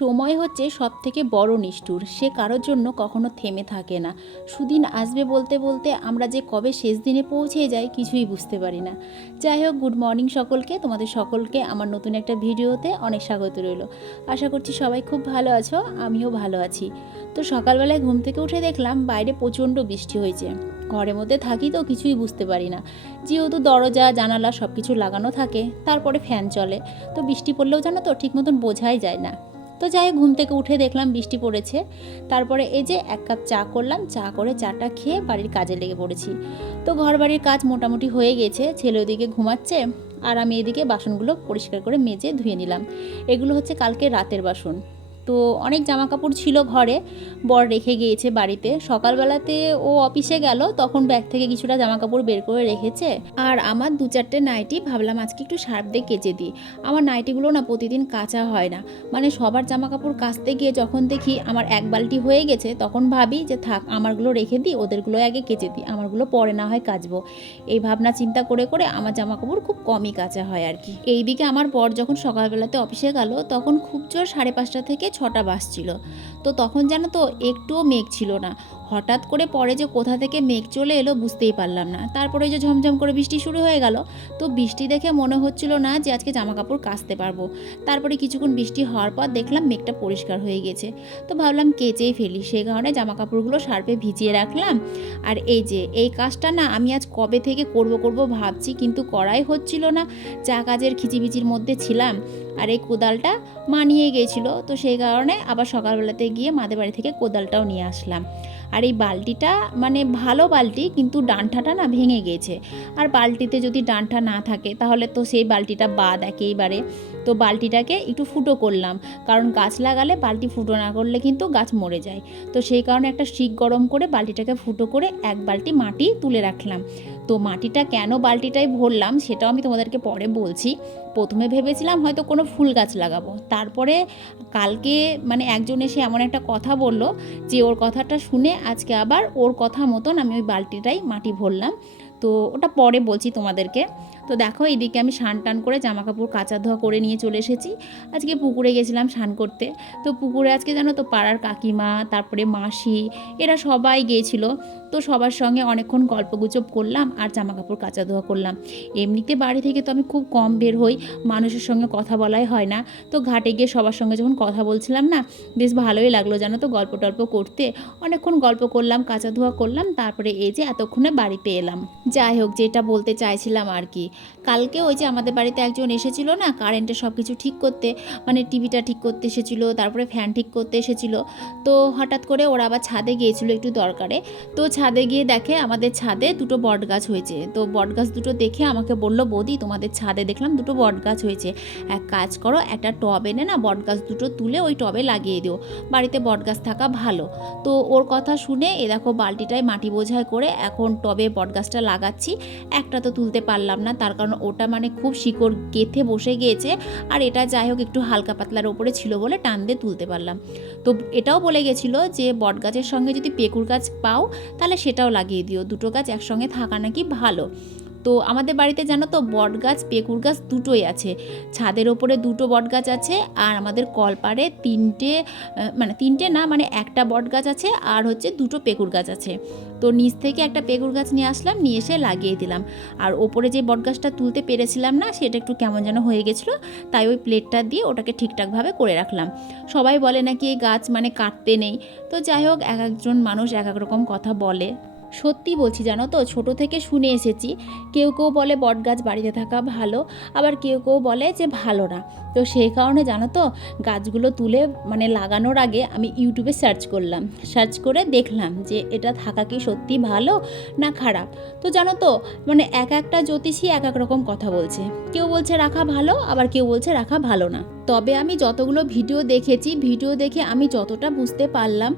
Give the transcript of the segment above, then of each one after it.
সময় হচ্ছে সব থেকে বড় নিষ্ঠুর। সে কারোর জন্য কখনো থেমে থাকে না। সুদিন আসবে বলতে বলতে আমরা যে কবে শেষ দিনে পৌঁছে যাই কিছুই বুঝতে পারি না। যাই হোক গুড মর্নিং সকলকে। তোমাদের সকলকে আমার নতুন একটা ভিডিওতে অনেক স্বাগত রইল। আশা করছি সবাই খুব ভালো আছো, আমিও ভালো আছি। তো সকালবেলায় ঘুম থেকে উঠে দেখলাম বাইরে প্রচণ্ড বৃষ্টি হয়েছে। ঘরের মধ্যে থাকি তো কিছুই বুঝতে পারি না। যেহেতু দরজা, জানালা সব কিছু লাগানো থাকে, তারপরে ফ্যান চলে। তো বৃষ্টি পড়লেও জানো তো ঠিক মতন বোঝাই যায় না। তো যাই হোক, ঘুম থেকে উঠে দেখলাম বৃষ্টি পড়েছে। তারপরে এই যে এক কাপ চা করলাম চা করে চাটা খেয়ে বাড়ির কাজে লেগে পড়েছি। তো ঘর বাড়ির কাজ মোটামুটি হয়ে গেছে ছেলে ওদিকে ঘুমাচ্ছে আর আমি এদিকে বাসনগুলো পরিষ্কার করে মেজে ধুয়ে নিলাম। এগুলো হচ্ছে কালকে রাতের বাসন। তো অনেক জামা কাপড় ছিল ঘরে, বর রেখে গিয়েছে বাড়িতে। সকালবেলাতে ও অফিসে গেল, তখন ব্যাগ থেকে কিছুটা জামা কাপড় বের করে রেখেছে। আর আমার দু চারটে নাইটি ভাবলাম আজকে একটু সার্ফ দিয়ে কেচে দিই। আমার নাইটিগুলো না প্রতিদিন কাচা হয় না। মানে সবার জামা কাপড় কাচতে গিয়ে যখন দেখি আমার এক বালটি হয়ে গেছে, তখন ভাবি যে থাক, আমারগুলো রেখে দিই, ওদেরগুলো আগে কেচে দিই, আমারগুলো পরে না হয় কাচবো। এই ভাবনা চিন্তা করে করে আমার জামা কাপড় খুব কমই কাচা হয় আর কি। এইদিকে আমার বর যখন সকালবেলাতে অফিসে গেল, তখন খুব জোর সাড়ে পাঁচটা থেকে ছটা বাজছিল তো তখন জানো তো একটুও মেঘ ছিল না। হঠাৎ করে পরে যে কোথা থেকে মেঘ চলে এলো বুঝতেই পারলাম না। তারপরে যে ঝমঝম করে বৃষ্টি শুরু হয়ে গেল, তো বৃষ্টি দেখে মনে হচ্ছিল না যে আজকে জামা কাপড় কাচতে পারব। তারপরে কিছুক্ষণ বৃষ্টি হওয়ার পর দেখলাম মেঘটা পরিষ্কার হয়ে গেছে। তো ভাবলাম কেচেই ফেলি। সেই কারণে জামা কাপড়গুলো সার্ফে ভিজিয়ে রাখলাম। আর এই যে, এই কাজটা না আমি আজ কবে থেকে করব করব ভাবছি, কিন্তু করাই হচ্ছিল না। চা কাজের খিচিবিচির মধ্যে ছিলাম। আর এই কোদালটা মানিয়ে গিয়েছিল। তো সেই কারণে আবার সকালবেলাতে গিয়ে মাদের বাড়ি থেকে কোদালটাও নিয়ে আসলাম। আর এই বালতিটা মানে ভালো বালতি, কিন্তু ডান্ঠাটা না ভেঙে গেছে আর বালতিতে যদি ডান্ঠা না থাকে, তাহলে তো সেই বালতিটা বাদ একেবারে। তো বালতিটাকে একটু ফুটো করলাম। কারণ গাছ লাগালে বালতি ফুটো না করলে কিন্তু গাছ মরে যায়। তো সেই কারণে একটা শিক গরম করে বালতিটাকে ফুটো করে এক বালতি মাটি তুলে রাখলাম। তো মাটিটা কেন বালতিটায় ভরলাম সেটাও আমি তোমাদেরকে পরে বলছি। প্রথমে ভেবেছিলাম হয়তো কোনো ফুল গাছ লাগাবো। তারপরে কালকে মানে একজন এসে এমন একটা কথা বলল যে ওর কথাটা শুনে আজকে আবার ওর কথা মতন আমি ওই বালতিটাই মাটি ভরলাম। তো ওটা পরে বলছি তোমাদেরকে। তো দেখো, এদিকে আমি স্নান টান করে জামা কাপড় কাচা ধোয়া করে নিয়ে চলে এসেছি। আজকে পুকুরে গেছিলাম স্নান করতে। তো পুকুরে আজকে জানো তো পাড়ার কাকিমা, তারপরে মাসি, এরা সবাই গিয়েছিল। তো সবার সঙ্গে অনেকক্ষণ গল্পগুজব করলাম আর জামা কাপড় কাচা ধোয়া করলাম। এমনিতে বাড়ি থেকে তো আমি খুব কম বের হই, মানুষের সঙ্গে কথা বলাই হয় না। তো ঘাটে গিয়ে সবার সঙ্গে যখন কথা বলছিলাম না, বেশ ভালোই লাগল জানো তো গল্প টল্প করতে। অনেকক্ষণ গল্প করলাম, কাঁচা ধোয়া করলাম, তারপরে এই যে এতক্ষণে বাড়িতে এলাম। যাই হোক, যেটা বলতে চাইছিলাম আর কি। কালকে ওই যে আমাদের বাড়িতে একজন এসেছিল না কারেন্টের সব কিছু ঠিক করতে মানে টিভিটা ঠিক করতে এসেছিল, তারপরে ফ্যান ঠিক করতে এসেছিল। তো হঠাৎ করে ওরা আবার ছাদে গিয়েছিল একটু দরকারে। তো ছাদে গিয়ে দেখে আমাদের ছাদে দুটো বট গাছ হয়েছে। তো বট গাছ দুটো দেখে আমাকে বলল, বৌদি, তোমাদের ছাদে দেখলাম দুটো বট গাছ হয়েছে। এক কাজ করো, একটা টব এনে না বট গাছ দুটো তুলে ওই টবে লাগিয়ে দিও। বাড়িতে বট গাছ থাকা ভালো। তো ওর কথা শুনে এ দেখো বালতিটায় মাটি বোঝায় করে এখন টবে বট গাছটা লাগাচ্ছি। একটা তো তুলতে পারলাম না, তার কারণ ওটা মানে খুব শিকড় গেথে বসে গিয়েছে আর এটা যাই হোক একটু হালকা পাতলার ওপরে ছিল বলে টান দিয়ে তুলতে পারলাম। তো এটাও বলে গেছিল যে বট গাছের সঙ্গে যদি পেকুর গাছ পাও তাহলে সেটাও লাগিয়ে দিও। দুটো গাছ একসঙ্গে থাকা নাকি ভালো। তো আমাদের বাড়িতে জানো তো বট গাছ, পেকুর গাছ দুটোই আছে। ছাদের ওপরে দুটো বট গাছ আছে আর আমাদের কলপাড়ে তিনটে মানে তিনটে না মানে একটা বট গাছ আছে আর হচ্ছে দুটো পেকুর গাছ আছে। তো নিচ থেকে একটা পেকুর গাছ নিয়ে আসলাম, নিয়ে এসে লাগিয়ে দিলাম। আর ওপরে যে বট গাছটা তুলতে পেরেছিলাম না, সেটা একটু কেমন যেন হয়ে গেছিল, তাই ওই প্লেটটা দিয়ে ওটাকে ঠিকঠাকভাবে করে রাখলাম। সবাই বলে নাকি এই গাছ মানে কাটতে নেই। তো যাই হোক, এক একজন মানুষ এক এক রকম কথা বলে। সত্যি বলছি জানো তো, ছোট থেকে শুনে এসেছি। কেউ কেউ বলে বটগাছ বাড়িতে থাকা ভালো, আবার কেউ কেউ বলে যে ভালো না। তো সেই কারণে জানো তো গাছগুলো তুলে মানে লাগানোর আগে আমি ইউটিউবে সার্চ করলাম। সার্চ করে দেখলাম যে এটা থাকা কি সত্যি ভালো না খারাপ। তো জানো তো মানে এক একটা জ্যোতিষী এক এক রকম কথা বলছে। কেউ বলছে রাখা ভালো, আবার কেউ বলছে রাখা ভালো না। তবে আমি যতগুলো ভিডিও দেখেছি, ভিডিও দেখে আমি যতটা বুঝতে পারলাম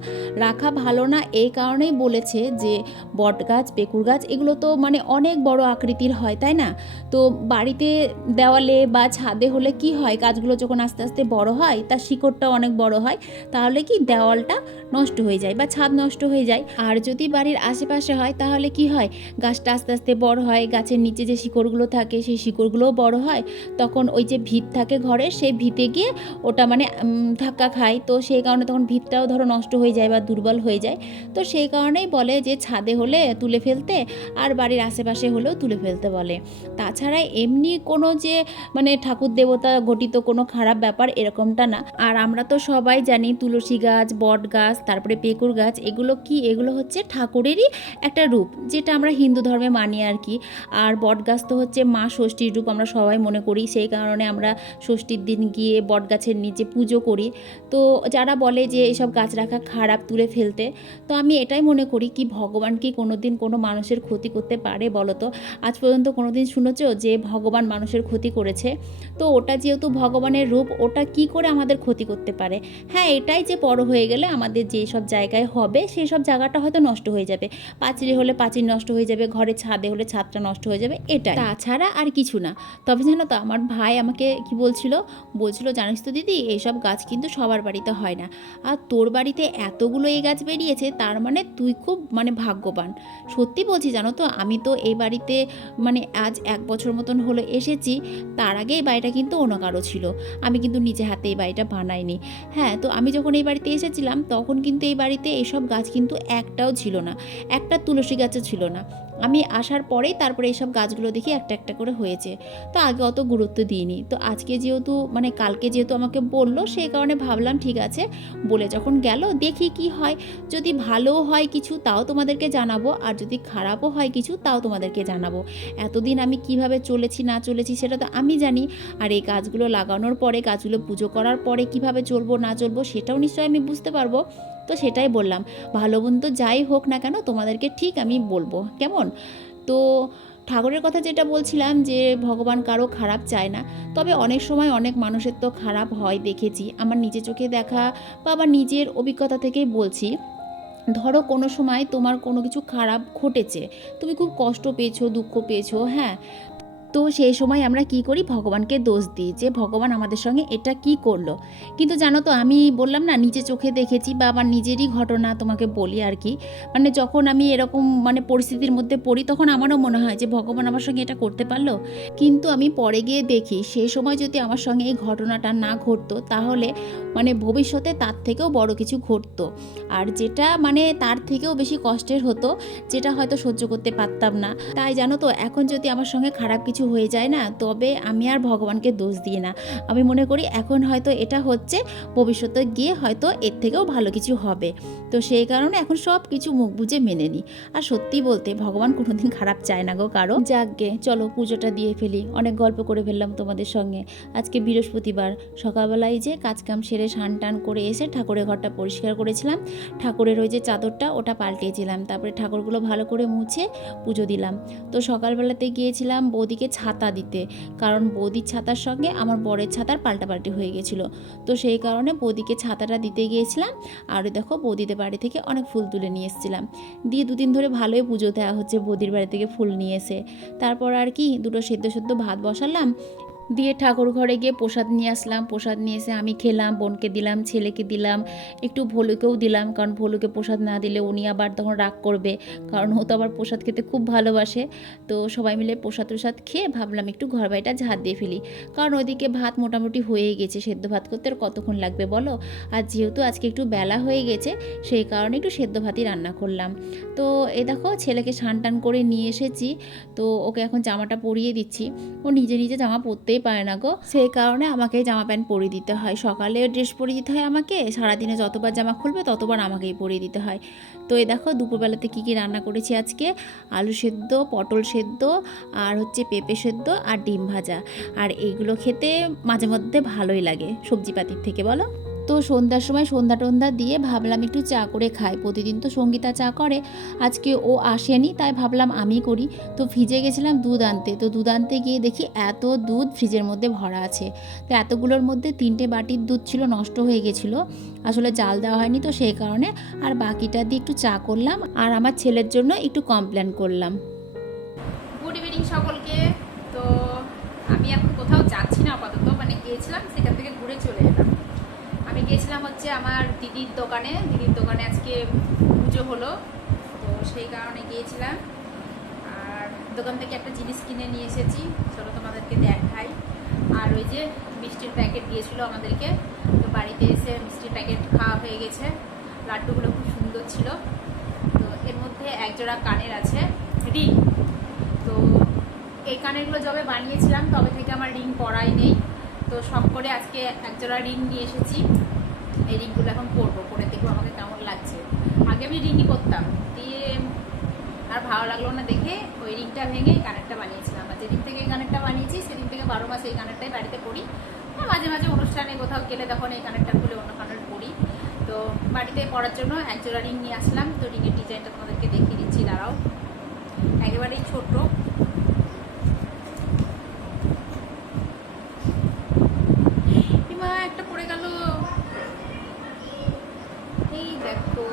রাখা ভালো না এই কারণেই বলেছে যে বট গাছ, পেকুর গাছ এগুলো তো মানে অনেক বড় আকৃতির হয়, তাই না? তো বাড়িতে দেওয়ালে বা ছাদে হলে কি হয় গাছগুলো যখন আস্তে আস্তে বড় হয়, তার শিকড়টা অনেক বড় হয়, তাহলে কি দেওয়ালটা নষ্ট হয়ে যায় বা ছাদ নষ্ট হয়ে যায়। আর যদি বাড়ির আশেপাশে হয়, তাহলে কি হয়? গাছটা আস্তে আস্তে বড় হয়, গাছের নিচে যে শিকড়গুলো থাকে, সেই শিকড়গুলোও বড় হয়। তখন ওই যে ভিত থাকে ঘরে, সেই ভিতে গিয়ে ওটা মানে ধাক্কা খায়। তো সেই কারণে তখন ভিতটাও ধরো নষ্ট হয়ে যায় বা দুর্বল হয়ে যায়। তো সেই কারণেই বলে যে ছাদে হলে তুলে ফেলতে, আর বাড়ির আশেপাশে হলেও তুলে ফেলতে বলে। তাছাড়া এমনি কোনো যে মানে ঠাকুর দেবতা ঘটিত কোনো খারাপ ব্যাপার এরকমটা না। আর আমরা তো সবাই জানি তুলসী গাছ, বট গাছ, তারপরে পেকুর গাছ, এগুলো কি? এগুলো হচ্ছে ঠাকুরেরই একটা রূপ, যেটা আমরা হিন্দু ধর্মে মানি আর কি। আর বট গাছ তো হচ্ছে মা ষষ্ঠীর রূপ আমরা সবাই মনে করি, সেই কারণে আমরা ষষ্ঠীর দিন গিয়ে বট গাছের নিচে পুজো করি। তো যারা বলে যে এইসব গাছ রাখা খারাপ তুলে ফেলতে, তো আমি এটাই মনে করি কি ভগবান কি কোনো দিন কোনো মানুষের ক্ষতি করতে পারে বলো তো? আজ পর্যন্ত কোনো দিন শুনেছো যে ভগবান মানুষের ক্ষতি করেছে? তো ওটা যেহেতু ভগবানের রূপ, ওটা কি করে আমাদের ক্ষতি করতে পারে? হ্যাঁ এটাই যে বড় হয়ে গেলে আমাদের যে সব জায়গায় হবে, সেই সব জায়গাটা হয়তো নষ্ট হয়ে যাবে। পাঁচিলে হলে পাঁচিল নষ্ট হয়ে যাবে, ঘরে ছাদে হলে ছাদটা নষ্ট হয়ে যাবে এটা তাছাড়া আর কিছু না। তবে জানো তো, আমার ভাই আমাকে কি বলছিল? বলছিল, জানিস তো দিদি এইসব গাছ কিন্তু সবার বাড়িতে হয় না। আর তোর বাড়িতে এতগুলো এই গাছ বেরিয়েছে, তার মানে তুই খুব মানে ভাগ্যবান। সত্যি বলছি, জানো তো, আমি তো এই বাড়িতে মানে আজ এক বছর মতন হলো এসেছি, তার আগে এই বাড়িটা কিন্তু অন্য কারও ছিল। আমি কিন্তু নিজে হাতে এই বাড়িটা বানাইনি। হ্যাঁ তো আমি যখন এই বাড়িতে এসেছিলাম, তখন কিন্তু এই বাড়িতে এইসব গাছ কিন্তু একটাও ছিল না। একটা তুলসী গাছও ছিল না। আমি আসার পরেই তারপরে এইসব গাছগুলো দেখি একটা একটা করে হয়েছে। তো আগে অত গুরুত্ব দিইনি। তো আজকে যেহেতু মানে কালকে যেহেতু আমাকে বলল সেই কারণে ভাবলাম, ঠিক আছে। বলে যখন গেল, দেখি কি হয়। যদি ভালোও হয় কিছু, তাও তোমাদেরকে জানাব। আর যদি খারাপও হয় কিছু, তাও তোমাদেরকে জানাব। এতদিন আমি কীভাবে চলেছি, না চলেছি, সেটা তো আমি জানি। আর এই গাছগুলো লাগানোর পরে, গাছগুলো পুজো করার পরে কীভাবে চলবো, না চলবো, সেটাও নিশ্চয়ই আমি বুঝতে পারব। তো সেটাই বললাম। ভালো মন্দ যাই হোক না কেন, তোমাদেরকে ঠিক আমি বলব। কেমন? তো ঠাকুরের কথা যেটা বলছিলাম যে, ভগবান কারও খারাপ চায় না। তবে অনেক সময় অনেক মানুষের তো খারাপ হয় দেখেছি। আমার নিজে চোখে দেখা বা আমার নিজের অভিজ্ঞতা থেকেই বলছি, ধরো কোনো সময় তোমার কোনো কিছু খারাপ ঘটেছে, তুমি খুব কষ্ট পেয়েছ, দুঃখ পেয়েছ হ্যাঁ। তো সেই সময় আমরা কি করি? ভগবানকে দোষ দিই যে, ভগবান আমাদের সঙ্গে এটা কি করল? কিন্তু জানো তো, আমি বললাম না, নিজে চোখে দেখেছি বা আমার নিজেরই ঘটনা তোমাকে বলি আর কি। মানে যখন আমি এরকম মানে পরিস্থিতির মধ্যে পড়ি, তখন আমারও মনে হয় যে, ভগবান আমার সঙ্গে এটা করতে পারল? কিন্তু আমি পরে গিয়ে দেখি, সেই সময় যদি আমার সঙ্গে এই ঘটনাটা না ঘটতো, তাহলে মানে ভবিষ্যতে তার থেকেও বড় কিছু ঘটতো। আর যেটা মানে তার থেকেও বেশি কষ্টের হতো, যেটা হয়তো সহ্য করতে পারতাম না। তাই জানো তো, এখন যদি আমার সঙ্গে খারাপ কিছু হয়ে যায় না, তবে আমি আর ভগবানকে দোষ দিই না। আমি মনে করি এখন হয়তো এটা হচ্ছে, ভবিষ্যতে গিয়ে হয়তো এর থেকেও ভালো কিছু হবে। তো সেই কারণে এখন সব কিছু মুখ বুঝে মেনে নিই আর সত্যি বলতে ভগবান কোনোদিন খারাপ চায় না গো কারও। যাকগে, চলো পুজোটা দিয়ে ফেলি। অনেক গল্প করে ফেললাম তোমাদের সঙ্গে। আজকে বৃহস্পতিবার, সকালবেলায় যে কাজকাম সেরে স্নান টান করে এসে ঠাকুরের ঘরটা পরিষ্কার করেছিলাম। ঠাকুরের ওই যে চাদরটা, ওটা পাল্টিয়েছিলাম। তারপরে ঠাকুরগুলো ভালো করে মুছে পুজো দিলাম। তো সকালবেলাতে গিয়েছিলাম বৌদিকে ছাতা দিতে। কারণ বৌদির ছাতার সঙ্গে আমার বরের ছাতার পাল্টাপাল্টি হয়ে গেছিল। তো সেই কারণে বৌদিকে ছাতাটা দিতে গিয়েছিলাম। আর দেখো বৌদিদের বাড়ি থেকে অনেক ফুল তুলে নিয়ে এসেছিলাম। দিয়ে দুদিন ধরে ভালোই পুজো দেওয়া হচ্ছে বৌদির বাড়ি থেকে ফুল নিয়ে এসে। তারপর আর কি দুটো সেদ্ধ সেদ্ধ ভাত বসালাম। দিয়ে ঠাকুর ঘরে গিয়ে প্রসাদ নিয়ে আসলাম। প্রসাদ নিয়ে এসে আমি খেলাম, বোনকে দিলাম, ছেলেকে দিলাম, একটু ভলুকেও দিলাম, কারণ ভলুকে প্রসাদ না দিলে উনি আবার তখন রাগ করবে, কারণ ও তো আবার প্রসাদ খেতে খুব ভালোবাসে। তো সবাই মিলে প্রসাদ প্রসাদ খেয়ে ভাবলাম একটু ঘর বাড়িটা ঝাঁট দিয়ে ফেলি। কারণ ওইদিকে ভাত মোটামুটি হয়ে গেছে, সেদ্ধ ভাত করতে আর কতক্ষণ লাগবে বলো? আর যেহেতু আজকে একটু বেলা হয়ে গেছে, সেই কারণে একটু সেদ্ধ ভাতই রান্না করলাম। তো এ দেখো ছেলেকে স্নান টান করে নিয়ে এসেছি, তো ওকে এখন জামাটা পরিয়ে দিচ্ছি। ও নিজে নিজে জামা পরতেই পারে না গো। সেই কারণে আমাকে জামা প্যান্ট পরিয়ে দিতে হয়। সকালে ড্রেস পরে দিতে হয় আমাকে, সারাদিনে যতবার জামা খুলবে ততবার আমাকেই পরিয়ে দিতে হয়। তো এই দেখো, দুপুরবেলাতে কী কী রান্না করেছি আজকে? আলু সেদ্ধ, পটল সেদ্ধ, আর হচ্ছে পেঁপে সেদ্ধ আর ডিম ভাজা। আর এইগুলো খেতে মাঝে মধ্যে ভালোই লাগে সবজিপাতির থেকে, বলো? তো সন্ধ্যার সময় সন্ধ্যা টন্ধা দিয়ে ভাবলাম একটু চা করে খাই। প্রতিদিন তো সঙ্গীতা চা করে, আজকে ও আসেনি, তাই ভাবলাম আমি করি। তো ফ্রিজে গেছিলাম দুধ আনতে, তো দুধ আনতে গিয়ে দেখি এত দুধ ফ্রিজের মধ্যে ভরা আছে। তো এতগুলোর মধ্যে তিনটে বাটির দুধ ছিল, নষ্ট হয়ে গেছিল। আসলে জাল দেওয়া হয়নি তো সেই কারণে, আর বাকিটা দিয়ে একটু চা করলাম, আর আমার ছেলের জন্য একটু কমপ্লেন করলাম। গুড ইভিনিং সকলকে। তো আমি এখন কোথাও যাচ্ছি না আপাতত মানে গিয়েছিলাম, সেখান থেকে ঘুরে চলে এলাম। হচ্ছে আমার দিদির দোকানে। দিদির দোকানে আজকে পুজো হলো, তো সেই কারণে গিয়েছিলাম। আর দোকান থেকে একটা জিনিস কিনে নিয়ে এসেছি চলো তোমাদেরকে দেখাই। আর ওই যে মিষ্টির প্যাকেট দিয়েছিল আমাদেরকে, তো বাড়িতে এসে মিষ্টির প্যাকেট খাওয়া হয়ে গেছে। লাড্ডুগুলো খুব সুন্দর ছিল। তো এর মধ্যে একজোড়া কানের আছে, রিং। তো এই কানেরগুলো যবে বানিয়েছিলাম, তবে থেকে আমার রিং পরাই নেই। তো সব করে আজকে একজোড়া রিং নিয়ে এসেছি। এই রিংগুলো এখন পরবো, পরে দেখব আমাকে কেমন লাগছে। আগে আমি রিংই করতাম দিয়ে আর ভালো লাগল না দেখে ওই রিংটা ভেঙে কানেরটা বানিয়েছিলাম। আর যেদিন থেকে এই কানেরটা বানিয়েছি, সেদিন থেকে বারো মাস এই কানেরটাই বাড়িতে পড়ি আর মাঝে মাঝে অনুষ্ঠানে কোথাও গেলে তখন এই কানেরটা খুলে অন্য কানের পড়ি তো বাড়িতে পড়ার জন্য একজোড়া রিং নিয়ে আসলাম। তো রিংয়ের ডিজাইনটা তোমাদেরকে দেখিয়ে দিচ্ছি, দাঁড়াও। একেবারেই ছোট মা একটা পড়ে গেল এই দেখো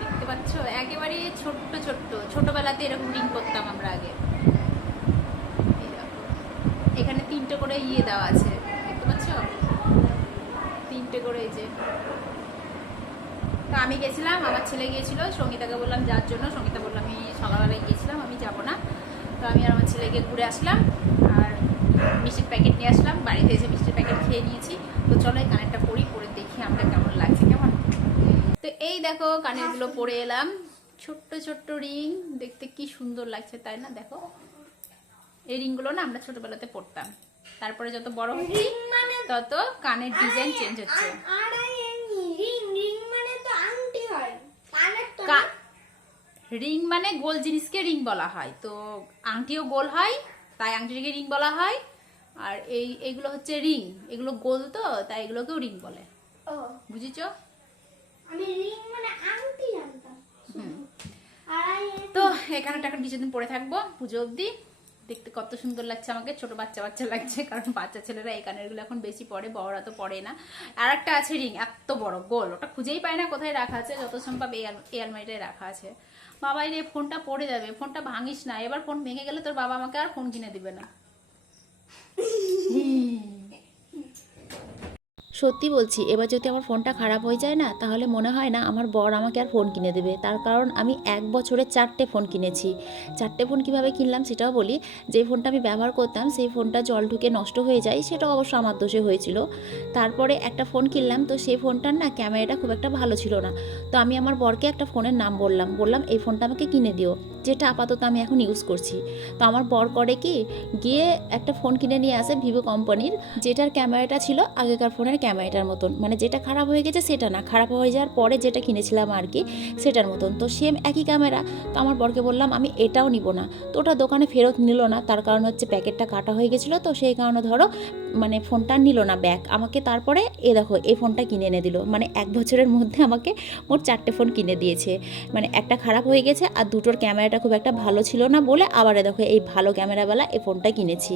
দেখতে পাচ্ছ একেবারে ছোট্ট ছোট্ট ছোটবেলাতে এরকম রিং করতাম আমরা আগে এই দেখো। এখানে তিনটে করে ইয়ে দেওয়া আছে দেখতে পাচ্ছ তিনটে করে এই যে। তো আমি গেছিলাম, আমার ছেলে গিয়েছিল, সঙ্গীতাকে বললাম যার জন্য। সঙ্গীতা বললাম আমি সকালবেলায় গিয়েছিলাম, আমি যাব না। তো আমি আর আমার ছেলেকে ঘুরে আসলাম আর মিষ্টির প্যাকেট নিয়ে আসলাম। বাড়িতে এসে মিষ্টির প্যাকেট খেয়ে নিয়েছি। তো চলো এই কানেরটা পরি, পরে দেখি আমাকে কেমন লাগছে, কেমন? তো এই দেখো কানেরগুলো পরে এলাম। ছোট্ট ছোট্ট রিং। দেখতে কি সুন্দর লাগছে, তাই না? দেখো। এই রিংগুলো না আমরা ছোটবেলাতে পড়তাম তারপরে যত বড় হচ্ছি তত কানের ডিজাইন চেঞ্জ হচ্ছে। রিং মানে গোল জিনিসকে রিং বলা হয়। তো আংটিও গোল হয় তাই আংটিকে রিং বলা হয়। আর এই এগুলো হচ্ছে রিং। এগুলো গোল তো তাই এগুলোকেও রিং বলে। ও। বুঝেছ? আমি রিং মানে আংটি জানতাম। তো এখানে টাকা কিছুদিন পরে থাকব পুজো অবধি। দেখতে কত সুন্দর লাগছে আমাকে। ছোট বাচ্চা বাচ্চা লাগছে, কারণ বাচ্চা ছেলেরা এই কানেরগুলো এখন বেশি পরে বড়রা তো পরে না। আর একটা আছে রিং, এত বড়, গোল। ওটা খুঁজেই পায় না কোথায় রাখা আছে, যত সম্ভব এই আলমারিটাই রাখা আছে। বাবাই রে, ফোনটা পড়ে যাবে, ফোনটা ভাঙিস না। এবার ফোন ভেঙে গেলে তোর বাবা আমাকে আর ফোন কিনে দিবে না। সত্যি বলছি, এবার যদি আমার ফোনটা খারাপ হয়ে যায় না, তাহলে মনে হয় না আমার বর আমাকে আর ফোন কিনে দেবে। তার কারণ আমি এক বছরে চারটে ফোন কিনেছি। চারটে ফোন কীভাবে কিনলাম সেটাও বলি, যে ফোনটা আমি ব্যবহার করতাম, সেই ফোনটা জল ঢুকে নষ্ট হয়ে যায় সেটা অবশ্য আমার দোষে হয়েছিল। তারপরে একটা ফোন কিনলাম, তো সেই ফোনটার না ক্যামেরাটা খুব একটা ভালো ছিল না। তো আমি আমার বরকে একটা ফোনের নাম বললাম বললাম, এই ফোনটা আমাকে কিনে দিও। যেটা আপাতত আমি এখন ইউজ করছি। তো আমার বর করে কি, গিয়ে একটা ফোন কিনে নিয়ে আসে ভিভো কোম্পানির যেটার ক্যামেরাটা ছিল আগেকার ফোনের ক্যামেরাটার মতন। মানে যেটা খারাপ হয়ে গেছে সেটা না, খারাপ হয়ে যাওয়ার পরে যেটা কিনেছিলাম আর কি, সেটার মতন। তো সেম একই ক্যামেরা তো আমার বরকে বললাম, আমি এটাও নিব না। তো ওটা দোকানে ফেরত নিল না, তার কারণ হচ্ছে প্যাকেটটা কাটা হয়ে গেছিল, তো সেই কারণে ধরো মানে ফোনটা নিল না ব্যাক আমাকে তারপরে, এ দেখো, এই ফোনটা কিনে এনে দিল। মানে এক বছরের মধ্যে আমাকে মোট চারটে ফোন কিনে দিয়েছে। মানে একটা খারাপ হয়ে গেছে আর দুটোর ক্যামেরাটা খুব একটা ভালো ছিল না বলে আবার দেখো এই ভালো ক্যামেরাওয়ালা এই ফোনটা কিনেছি।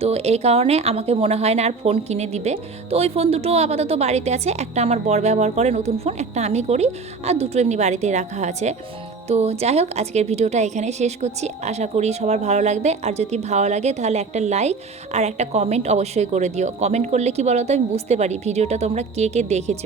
তো এই কারণে আমাকে মনে হয় না আর ফোন কিনে দিবে। তো ওই ফোন দুটো আপাতত বাড়িতে আছে, একটা আমার বর ব্যবহার করে নতুন ফোন, একটা আমি করি আর দুটো এমনি বাড়িতে রাখা আছে। তো যাই হোক, আজকের ভিডিওটা এখানে শেষ করছি। আশা করি সবার ভালো লাগবে। আর যদি ভালো লাগে তাহলে একটা লাইক আর একটা কমেন্ট অবশ্যই করে দিও। কমেন্ট করলে কি বলো তো আমি বুঝতে পারি ভিডিওটা তোমরা কে কে দেখেছ।